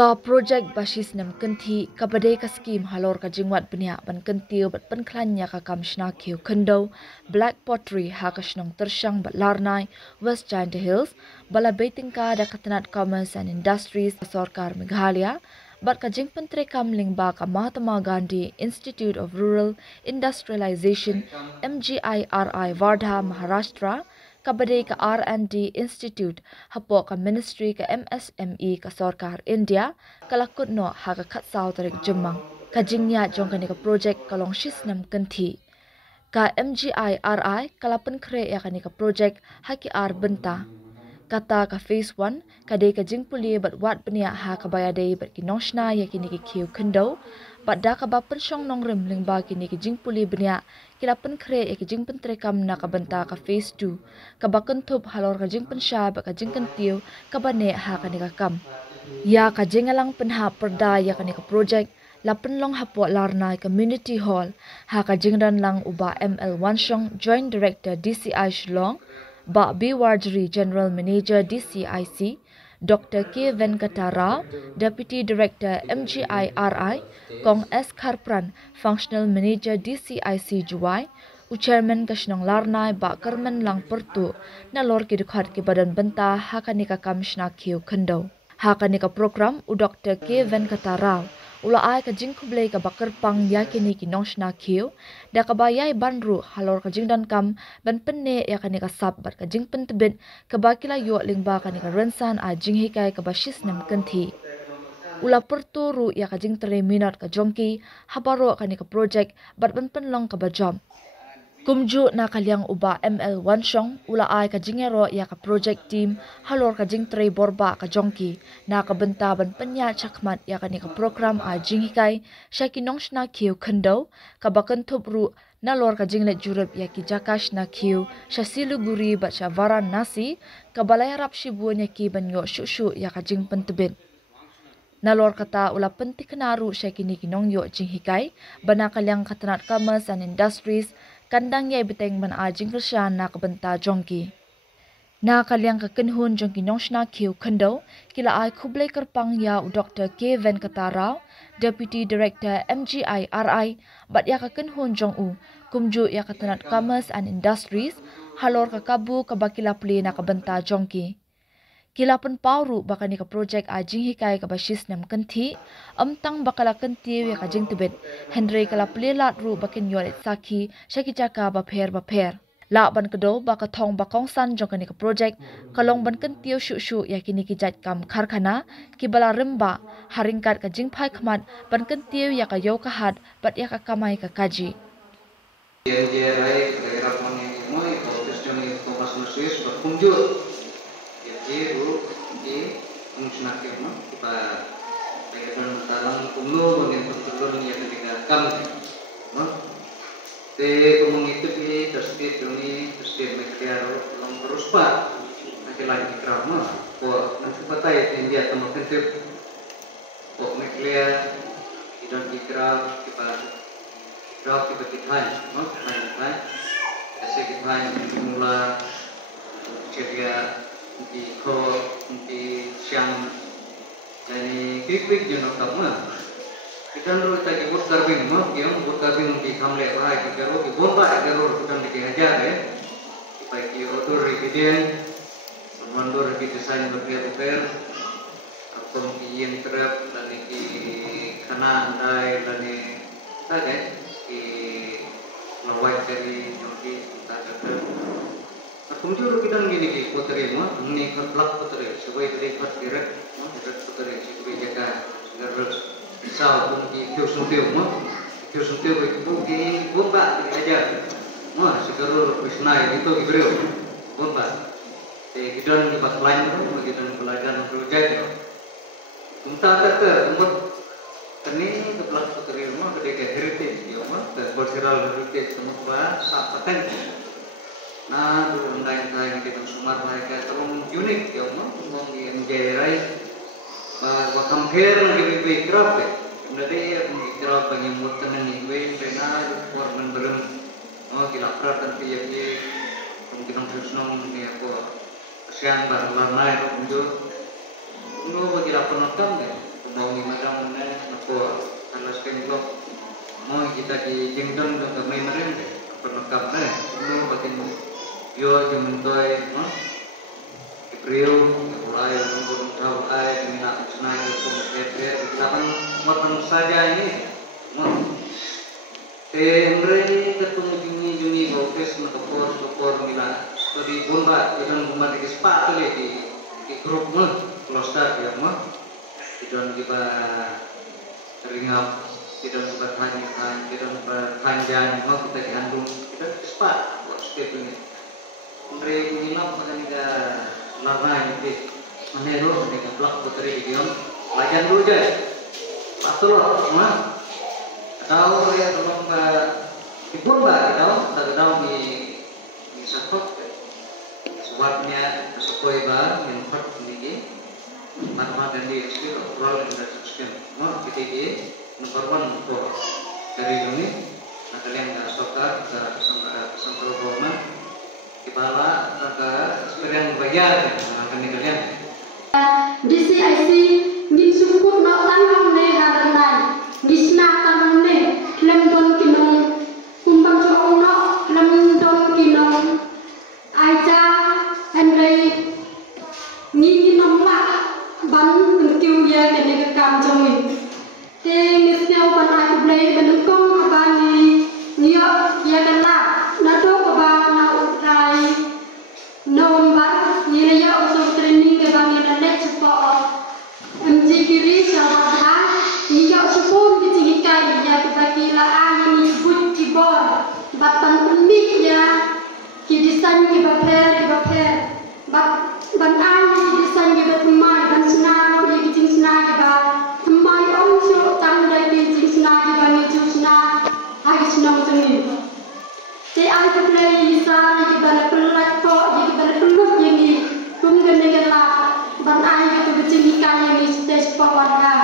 Ka projek basis nam kenti ka badai ka skim halor ka jingwat benya ban kentiu bat penklannya ka kam shna kiu kendo Black Pottery ha ka shnong tersyang bat larnai West Giant Hills bala baiting ka da katanat Commerce and Industries Sarkar Meghalaya bat ka jing pentre kam lingba ka Mahatma Gandhi Institute of Rural Industrialization MGIRI Wardha Maharashtra kabadai ka R&D Institute hapo ka Ministry ka MSME ka Sarkar India kalakut no ha ka khatsau tarik jemang ka jingnya jong ka project kalong shis nam kanthi ka MGIRI kalapan kre ya ka project haki ar benta kata ka phase 1 kadai ka jingpuli bat wat benia ha ka bayadai bat kinoshna ya kini ki kiu kendo bat da ka bapen shong nong rem lingba kini ki jingpuli benia kilapan kre ya ki jingpen trekam na ka benta ka phase 2 ka baken thup halor ka jingpen sha ba ka jingkan tiu ka bane ha ka ni ka kam ya ka jingalang penha perda ya ka ni ka project lapen long hapo larnai community hall ha ka jingran lang uba ML Wanshong joint director DCI Shillong Ba B. Warjari General Manager DCIC, Dr. K. Venkata Rao, Deputy Director MGIRI, Kong S. Kharpran, Functional Manager DCIC Juwai, Chairman Kashnong Larnai Ba Kermen Lang Pertu, na lor ki dukhat ki badan benta hakanika kamshna kiu kendo. Hakanika program u Dr. K. Venkata Rao, ula ai ka jing kublai ka bakar pang ya kini ki noshna kiu da ka bayai banru halor ka jing dan kam ban penne ya kani ka sap bat ka jing pen tebet ka bakila yo lingba kani ka rensan a jing hikai ka bashis nam kanthi ula perturu ya ka jing 3 minute ka jongki habaro kani ka project bat ban pen long ka bajam kumju na kalyang uba ML Wanshong ula ai ka jingero ya ka project team halor ka jing tre borba ka jongki na ka benta ban penya chakmat ya ka ni ka program a jinghikai shakinong shna kiu khendo ka bakan thupru na lor ka jingle jurup ya ki jakash na kiu shasilu guri ba shavaran nasi ka balaya rap shibu nya ki banyo shushu ya ka jing pentebet Nalor kata ula penti kenaru syakini kinong yo jinghikai bana kalyang katanat Commerce and Industries kandang yai beteng ban ajing kersyan na kabenta jongki. Na kalyang kekenhun jongki nongshna kiu kendo kila ai kublai kerpang ya u Dr. K. Venkata Rao, Deputy Director MGIRI bat ya kekenhun jong u kumju ya katanat Commerce and Industries halor kakabu kabakila pli na kabenta jongki. Kilapan pauru bakani ka project ajing hikai ka basis nam kanthi amtang bakala kanthi ya ka jing tibet Henry kala plelat ru bakin yolet saki shaki chaka ba pher la ban kado ba ka thong ba kong san jong ka project kalong ban kanthi shu shu ya kini ki jat kam kharkhana ki bala rimba haringkat ka jing phai khmat ban kanthi ya ka yo ka hat bat ya ka kamai ka kaji Ibu di fungsional kema kita dengan dalam umno dengan pertujuan yang dikatakan, te komunitas ini terus mereka long terus pak, nanti lagi kerama, nanti patai India teman kentip, mereka tidak dikira kita kita mula ceria di ko di siang jadi quick jenuh kamu kita nurut lagi buat karbin mah yang buat karbin di kamle orang kita ro di bomba agar ro kita di hajar ya baik autor revidien mandor di desain berpikir atau yang terap dan di kanan dai dan tadi di lawai dari nanti kita kata Kemudian kita begini poteri mah, ini kerplak poteri, sebagai dari poteri, ada poteri sebagai jaga, sebagai sah pun di kios suntiung itu di bomba aja, sekarang bisnai itu diberi bomba, kita ni pas lain kita pelajaran projek, kita kata tempat ini kerplak poteri mah ketika heritage dia mah, cultural heritage tempat sahabat Nah, dulu lain kita sumar mereka terung unik ya, ngomong yang jerai, wakam hair lagi berkerap deh, nanti berkerap penyemut tenang ini, karena warna berem, kilaprat nanti ya dia, mungkin terus nong ni aku, siang baru lama itu muncul, bagi lapor nonton deh, mau ni macam mana nakor kalau skin blok mau kita di jengdon ke main meren deh pernekam deh ini bagian yo jementoy Ibriu mulai untuk tahu minat senang untuk kita kan mau saja ini Emre ketemu Juni office nakapor nila di bomba idan bomba di sepatu di grup kloster ya idan kita ringap idan kita tanyakan idan panjang kita dihandung kita sepat step ini Emre nila pada kita lama ini menero dengan blok putri di lajan dulu guys patul tahu ya tolong di Purba tahu di Sakok sebabnya sesuai yang empat ini mana dan di skill overall dan skill mau kita di nomor 1 for dari ini nah kalian nggak suka sampai Roma di bawah ke sekalian bayar akan kalian DCIC ngin syukur no tanong ne haranai gisna tanong ne lemdon kinong kumbang choong no lemdon kinong aja andrei ngin kinong wa ban kiu ya kene ke kam jomi te ngisnya upan ai blai ban kong ba ni niyo ya kan la na to ko ba na utai November ni ya untuk training ke bang na net support MJKiri sahabat ni ya support di sini kai ya kita kila ani but di bor batan pemik ya ki desain ki baper ban ani ki desain ki batumai ban sna ki ki sna ki ba tumai om so tam dai ki sna ki ba ni ju sna ai sna tuni te ai ko play sa ki ba na pelak ko ki ba na peluk yang ni kum gane la ban ai ki tu bicing kai yang ni stage pawan ha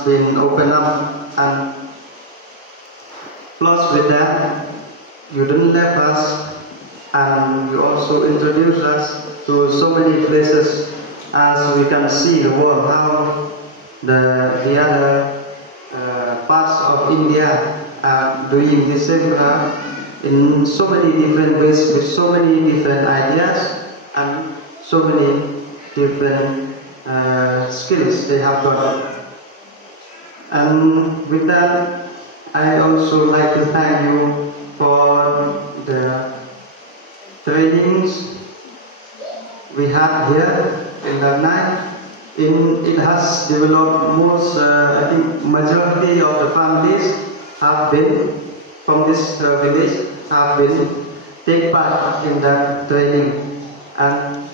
Been opened up, and plus with that, you didn't left us, and you also introduced us to so many places. As we can see the world, how the other parts of India are doing the same in so many different ways, with so many different ideas and so many different skills they have got. And with that, I also like to thank you for the trainings we had here in Lanai. It has developed most, I think, majority of the families have been from this village have been take part in that training, and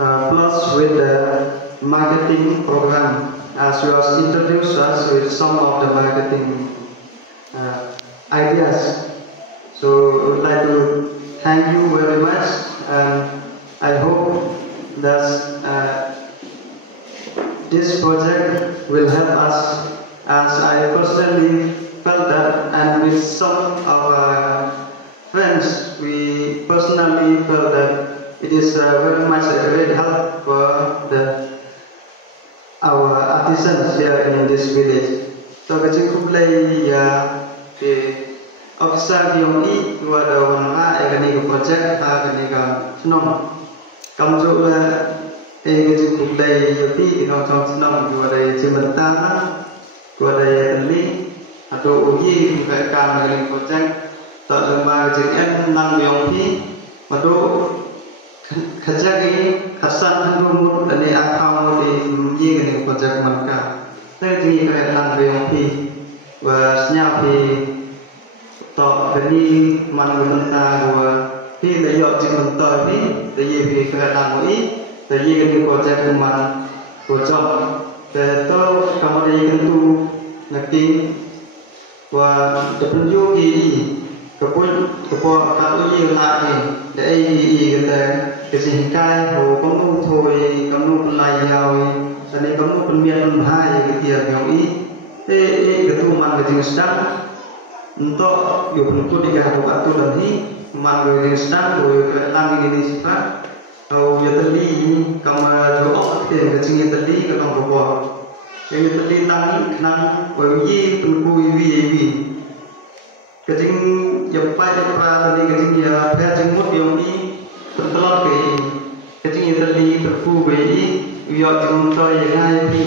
plus with the marketing program. As you have introduced us with some of the marketing ideas. So I would like to thank you very much, and I hope that this project will help us, as I personally felt that, and with some of our friends, we personally felt that it is very much a great help for our artisans here in this village. So kecil kumlai ya ke officer yang ini dua orang lah ini ke project ini ke senang. Kamu juga kecil kumlai ya pi kamu kamu senang dua dari jembatan, dua dari teli atau uji mereka ini project. Tak lama kecil nang yang pi, madu kerja ini kesan rumut dan akau di ini project mereka. Jadi kerana yang pi, wasnya pi tak beri mana benda dua pi layok jembatan pi, jadi pi kerana ini, jadi ini project mana project. Tapi kamu dari itu nanti wah terpenjuk ini kepul katu ini lagi, jadi ini kita kesihkan, kamu thôi, kamu pelayau, dan kamu pembiar bahaya ketika yang ini, ketuman ketika sedang untuk yo bentuk digaduh waktu nanti, man ketika sedang, yo lagi ini sifat, yo tadi kamu juga ketika tadi kamu bawa, yang tadi lagi kenang, yo penku iwi, ketika yang tadi ketika dia jemput yang ini bertelur ke ini, ketika tadi berku ini, yo jemput yang lain ini.